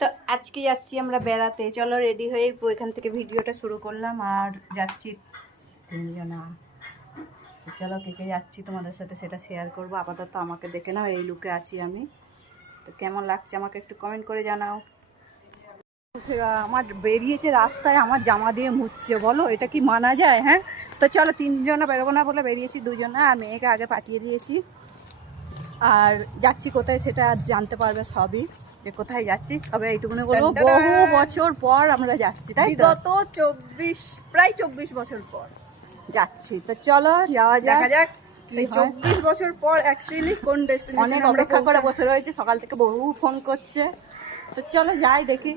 তো আজকে যাচ্ছি আমরা বেড়াতে, চলো রেডি হয়ে ওইখান থেকে ভিডিওটা শুরু করলাম। আর যাচ্ছি তিনজনা, চলো কে কে যাচ্ছি তোমাদের সাথে সেটা শেয়ার করবো। আপাতত আমাকে দেখে নাও, এই লুকে আছি আমি। তো কেমন লাগছে আমাকে একটু কমেন্ট করে জানাও। আমার বেরিয়েছে রাস্তায়, আমার জামা দিয়ে মুছছে, বলো এটা কি মানা যায়? হ্যাঁ, তো চলো তিনজনা বেরোবো না বলে বেরিয়েছি দুজনা, আর মেয়েকে আগে পাঠিয়ে দিয়েছি। আর যাচ্ছি কোথায় সেটা আজ জানতে পারবে সবই, যে কোথায় যাচ্ছি। তবে এইটুকুনি বলবো, বহু বছর পর আমরা যাচ্ছি, তাই তো? গত প্রায় 24 বছর পর যাচ্ছি। তো চলো যাওয়া দেখা যাক এই 24 বছর পর অ্যাকচুয়ালি কোন ডেস্টিনেশন অনেক অপেক্ষা করে বসে রয়েছে, সকাল থেকে বহু ফোন করছে। তো চলো যাই দেখি।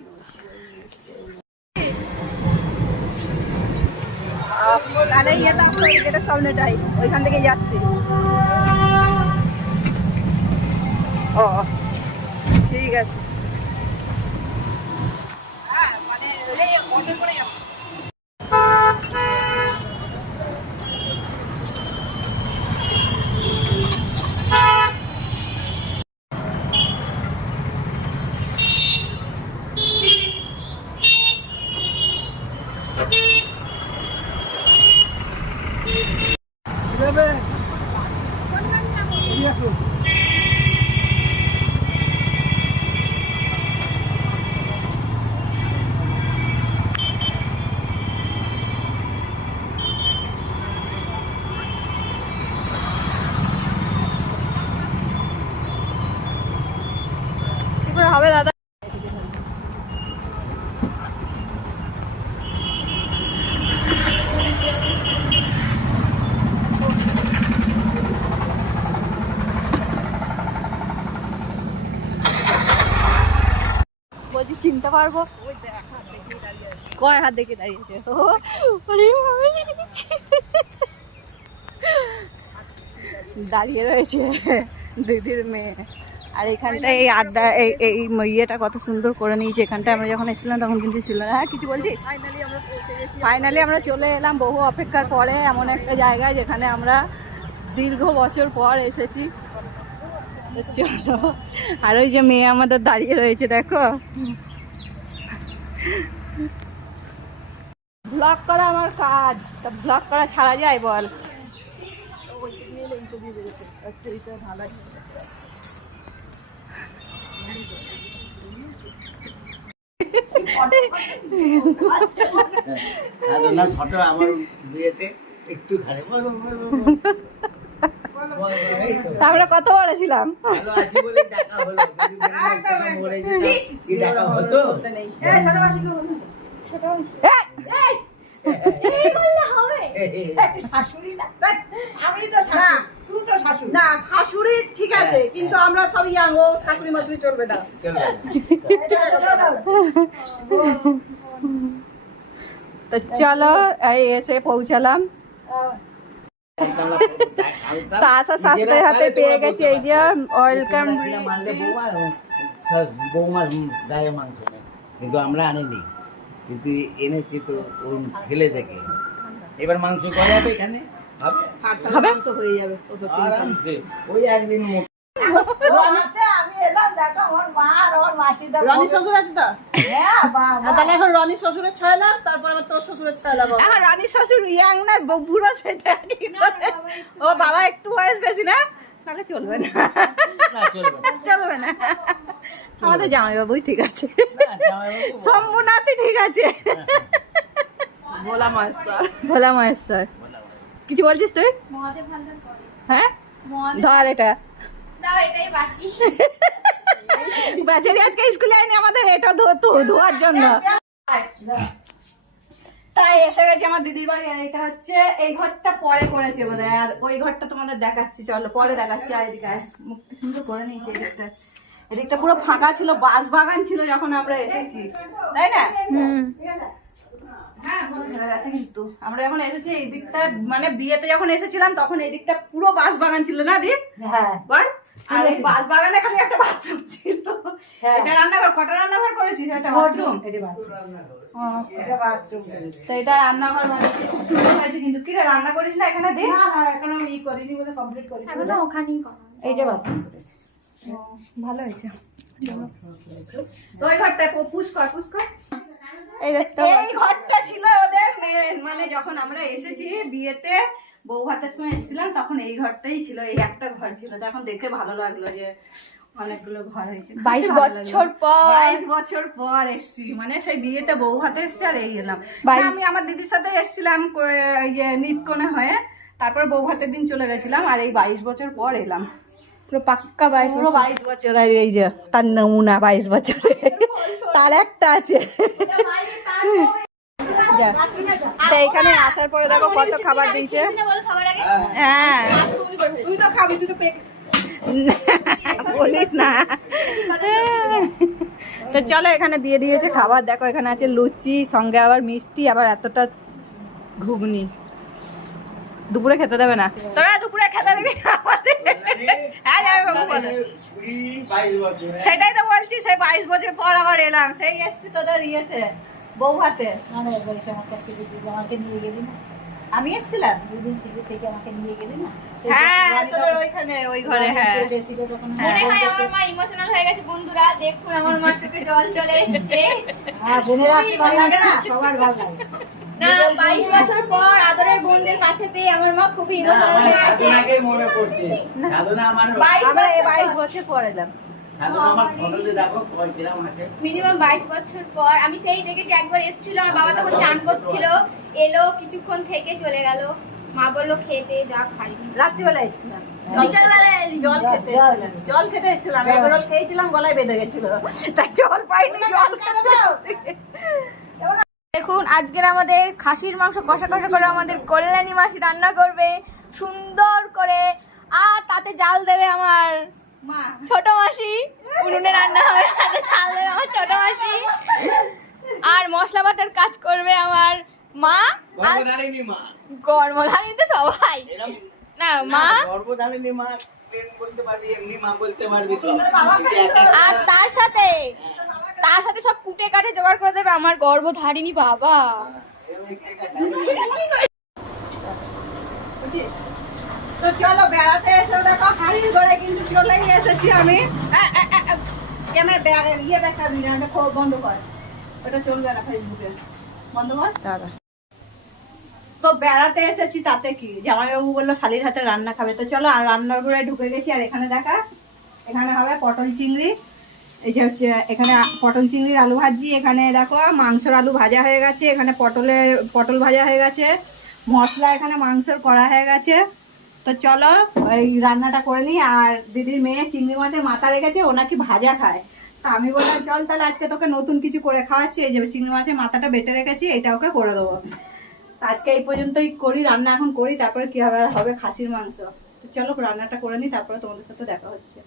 তাহলে এটা আপনার গেটের সামনেটাই, ওইখান থেকে যাচ্ছি। ও ঠিক আছে। হবে দাদা, বলছি চিনতে পারবো? কয় হাত দেখে দাঁড়িয়েছে? দাঁড়িয়ে রয়েছে দিদির মেয়ে। আর এখানটায় এই আড্ডা এই ইয়েটা কত সুন্দর করে নিয়েছে। এখানটায় আমরা যখন এসেছিলাম তখন কিন্তু ছিল না। হ্যাঁ কিছু বলছি? ফাইনালি আমরা চলে এলাম বহু অপেক্ষার পরে এমন একটা জায়গায় যেখানে আমরা দীর্ঘ বছর পর এসেছি। চলো, আর ওই যে মেয়ে আমাদের দাঁড়িয়ে রয়েছে দেখো। ব্লগ করা আমার কাজ, তা ব্লগ করা ছাড়া যায় বল? ফটো আমার বিয়েতে একটু খানে আমরা কত বড় ছিলাম। শাশুড়ি না, আমি তো তুই তো শাশুড়ি না। শাশুড়ি ঠিক আছে, কিন্তু আমরা সব ইয়াং, ও শাশুড়ি মাশুড়ি চলবে না। তো চলো এই এসে পৌঁছালাম। তো আসার সাথে সাথে পেয়ে গেছি এই যে ওয়েলকাম। বৌমার গায়ে মাংস নেই, কিন্তু আমরা আনিনি, কিন্তু এনেছি তো ওই ছেলে থেকে। এবার মাংস করা হবে এখানে, মাংস হয়ে যাবে আরামসে। ওই একদিন রনি শ্বশুর আছে তো? তাহলে এখন রনি শ্বশুরের ছয়লাম, তারপর আবার তোর শ্বশুরের ছয়লাম। এখন রানীর শ্বশুর ইয়াং না বুড়ো, সেটা ও বাবা একটু বয়স বেশি না, তাহলে চলবে না, চলবে না। আমাদের জামাইবাবুই ঠিক আছে, শম্ভুনাথই ঠিক আছে। ভোলা মহেশ্বর, ভোলা মহেশ্বর। কিছু বলছিস তুই? হ্যাঁ ধর এটা বাচ্চারি আজকে স্কুলে আইনি আমাদের এটা ধোয়ার জন্য। তাই এসে গেছে আমার দিদির বাড়ি। আর এটা হচ্ছে এই ঘরটা পরে করেছে বোধ হয়, আর ওই ঘরটা তোমাদের দেখাচ্ছি, চলো পরে দেখাচ্ছি। আর এদিকে মুখটা সুন্দর করে নিয়েছে। এদিকটা পুরো ফাঁকা ছিল, বাঁশ বাগান ছিল যখন আমরা এসেছি, তাই না? হ্যাঁ কিন্তু আমরা যখন এসেছি এই দিকটা, মানে বিয়েতে যখন এসেছিলাম তখন এই দিকটা পুরো বাঁশ বাগান ছিল না দি? হ্যাঁ বল। আর এই বাঁশ বাগানে খালি একটা বাথরুম ছিল। এটা রান্নাঘর, কটা রান্নাঘর করেছিস? একটা বাথরুম, তো এটা রান্নাঘর বানিয়েছি, খুব সুন্দর হয়েছে। কিন্তু কি রান্না করিস না এখানে দি? না এখনো করিনি বলে কমপ্লিট করিনি, ওখানেই এইটা বাথরুম করেছি। ভালো হয়েছে। তো ওই ঘরটায় পুশ কর এই দেখতে এই ঘরটা ছিল ওদের মেন, মানে যখন আমরা এসেছি বিয়েতে বউ ভাতের সময় এসেছিলাম তখন এই ঘরটাই ছিল, এই একটা ঘর ছিল। তো এখন দেখে ভালো লাগলো যে অনেকগুলো ঘর হয়েছে। 22 বছর পর 22 বছর পর এসছি, মানে সেই বিয়েতে বউ ভাতে এসছি আর এই এলাম। আমি আমার দিদির সাথে এসেছিলাম নিতকোণে হয়ে, তারপর বউ ভাতের দিন চলে গেছিলাম, আর এই 22 বছর পর এলাম। পুরো পাক্কা 22 বছর। আর এই যে তার নমুনা 22 বছর, তার একটা আছে। তা এখানে আসার পরে দেখো কত খাবার দিয়েছে। হ্যাঁ তুই তো খাবি, তুই তো পেট বলিস না। তো চলো এখানে দিয়ে দিয়েছে খাবার, দেখো এখানে আছে লুচি, সঙ্গে আবার মিষ্টি, আবার এতটা ঘুগনি। দুপুরে খেতে দেবে না, তোরা দুপুরে খেতে দিবি আমাদের? হ্যাঁ যাবে বাবু, বলো। সেটাই তো বলছি, সেই 22 বছর পর আবার এলাম, সেই এসছি তোদের ইয়েতে বউ ভাতে। আমাকে নিয়ে গেলি না, আমি এসেছিলাম দুদিন সিলেট থেকে আমাকে নিয়ে গেলি না। হ্যাঁ তোদের ওইখানে ওই ঘরে। হ্যাঁ মনে হয় আমার মা ইমোশনাল হয়ে গেছে। বন্ধুরা দেখুন আমার মার চোখে জল চলে এসেছে। বোনেরা কি ভালো লাগে না, সবার ভালো লাগে। না 22 বছর পর আদরের বোনদের কাছে পেয়ে আমার মা খুবই ইমোশনাল হয়ে গেছে। মনে পড়ছে সাধনা আমার 22 বছর পর এলাম। সাধনা আমার ফটোতে দেখো কিরকম আছে। মিনিমাম 22 বছর পর আমি সেই দেখেছি। একবার এসেছিল, আমার বাবা তখন চান করছিল, এলো কিছুক্ষণ থেকে চলে গেল। মা বললো খেতে যা, খাইনি। রাত্রিবেলা এসেছিলাম, বিকালবেলা এলি। জল খেতে এসেছিলাম, এগরোল খেয়েছিলাম, গলায় বেঁধে গেছিল, তাই জল পাইনি। জল দেখুন আজকের আমাদের খাসির মাংস কষা কষা করে আমাদের কল্যাণী মাসি রান্না করবে সুন্দর করে, আর তাতে জাল দেবে আমার মা। ছোট মাসি। উনুনে রান্না হবে, তাতে জাল দেবে আমার ছোট মাসি, আর মশলা বাটার কাজ করবে আমার মা। আর গর্ভধারিণী মা, গর্ভধারী তো সবাই না, মা। গর্ভধারিণী মা বলতে পারবি, এমনি মা বলতে পারবি সব। আর তার সাথে সব কুটে কাটে জোগাড় করে দেবে আমার গর্ভধারিণী বাবা। তো চলো বেড়াতে এসে দেখো হাড়ির ঘরে কিন্তু চলেই এসেছি আমি। ক্যামেরা ইয়ে দেখাবি না, বন্ধ কর, ওটা চলবে না ফেসবুকে, বন্ধ কর দাদা। তো বেড়াতে এসেছি তাতে কি, জামাইবাবু বললো শালির হাতে রান্না খাবে। তো চলো আর রান্নার ঘরে ঢুকে গেছি। আর এখানে দেখা, এখানে হবে পটল চিংড়ি, এই যে হচ্ছে এখানে পটল চিংড়ির আলু ভাজি, এখানে দেখো মাংসর আলু ভাজা হয়ে গেছে, এখানে পটল ভাজা হয়ে গেছে, মশলা এখানে মাংসর করা হয়ে গেছে। তো চলো এই রান্নাটা করে নিই। আর দিদির মেয়ে চিংড়ি মাছের মাথা রেখেছে, ও নাকি ভাজা খায়। তা আমি বললাম চল তাহলে আজকে তোকে নতুন কিছু করে খাওয়াচ্ছি, এই যে চিংড়ি মাছের মাথাটা বেটে রেখেছি, এটা ওকে করে দেবো। আজকে এই পর্যন্তই করি, রান্না এখন করি, তারপরে কি হবে খাসির মাংস। তো চলো রান্নাটা করে নিই, তারপরে তোমাদের সাথে দেখা হচ্ছে।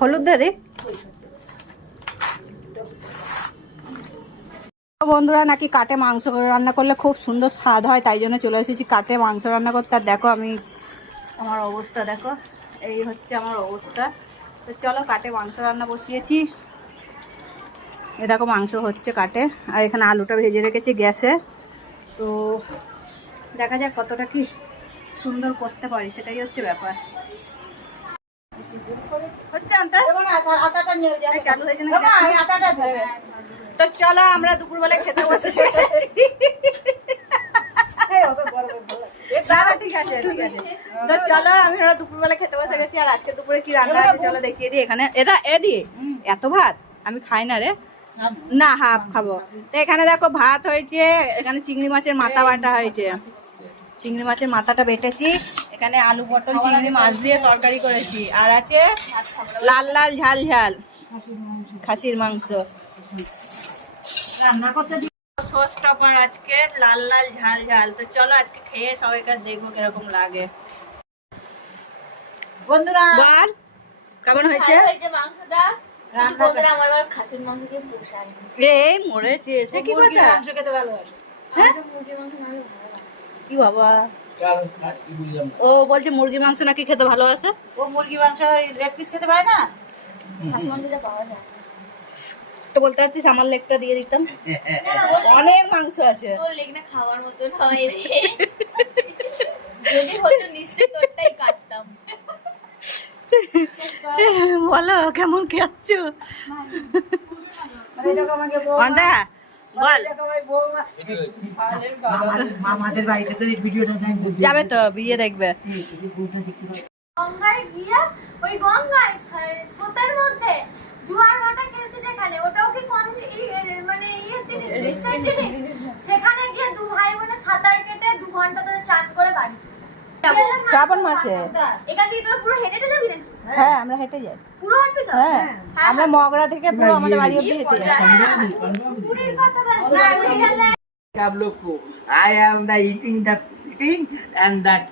হলুদ দাদি বন্ধুরা নাকি কাটে মাংস রান্না করলে খুব সুন্দর স্বাদ হয়, তাই জন্য চলে এসেছি কাটে মাংস রান্না করতে। আর দেখো আমি আমার অবস্থা দেখো, এই হচ্ছে আমার অবস্থা। তো চলো কাটে মাংস রান্না বসিয়েছি, এ দেখো মাংস হচ্ছে কাটে, আর এখানে আলুটা ভেজে রেখেছি গ্যাসে। তো দেখা যাক কতটা কি সুন্দর করতে পারি, সেটাই হচ্ছে ব্যাপার। হচ্ছে চালু হয়েছে না? তো চলো আমরা দুপুরবেলা খেতে বসে ঠিক আছে ঠিক আছে। তো চলো আমরা দুপুরবেলা খেতে বসে গেছি। আর আজকে দুপুরে কি রান্না আছে চলো দেখিয়ে দিই। এখানে এটা এত ভাত আমি খাই না রে, না হাফ খাবো। তো এখানে দেখো ভাত হয়েছে, এখানে চিংড়ি মাছের মাথা বাটা হয়েছে, চিংড়ি মাছের মাথাটা বেটেছি, এখানে আলু পটল চিংড়ি মাছ দিয়ে তরকারি করেছি, আর আছে লাল লাল ঝাল ঝাল খাসির মাংস রান্না করতে সস টপার আজকে লাল লাল ঝাল ঝাল। তো চলো আজকে খেয়ে সবাইকে দেখবো কিরকম লাগে। বন্ধুরা বল কেমন হয়েছে মাংসটা? কিন্তু বন্ধুরা আমার আবার খাসির মাংস দিয়ে পোষায় না। এই মরেছে সে কি কথা, মাংস খেতে ভালোবাসে। আমার তো মুরগির মাংস না হলে ভালো লাগে। কি বাবা কারণ কি বুঝলাম না। ও বলছে মুরগি মাংস নাকি খেতে ভালোবাসে। ও মুরগি মাংস লেগ পিস খেতে পায় না। খাসি মাংসটা পাওয়া যায়। তো বলতে পারতিস আমার লেগটা দিয়ে দিতাম, অনেক মাংস আছে। তোর লেগ না খাওয়ার মতো নয় রে। যদি হতো নিশ্চয়ই তোরটাই কাটতাম। বলো কেমন খাচ্ছ? মানে এরকম আমাকে বউ অন্দা বল। এরকম আমার বউ মামাদের বাড়িতে তো এই ভিডিওটা আমি বুঝি যাবে তো বিয়ে দেখবে। গঙ্গায় গিয়ে ওই গঙ্গায় স্রোতের মধ্যে জোয়ার ভাটা খেলছে যেখানে, ওটাও কি কম মানে জিনিস রিসের জিনিস। সেখানে গিয়ে দু ভাই বোনে সাঁতার কেটে 2 ঘন্টা ধরে চান করে বাড়ি। শ্রাবণ মাসে। এখান থেকে তোরা পুরো হেঁটে হেঁটে যাবি নাকি? হ্যাঁ আমরা হেঁটে যাই। পুরো হাঁটবি তো? হ্যাঁ আমরা মগরা থেকে পুরো আমাদের বাড়ি অব্দি হেঁটে যাই। পুরীর কথা বলছি না, পুরী গেলে आप लोग को I am the eating and that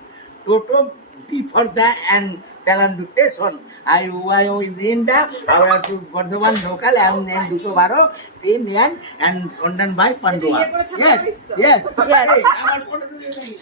Toto before that and Talandutation. I was in the our to Bardhaman local and then Duto Baro, Tin Yan and Kondan by Pandua. Yes, yes. Yes. Hey, আমার photo তুলে নেই।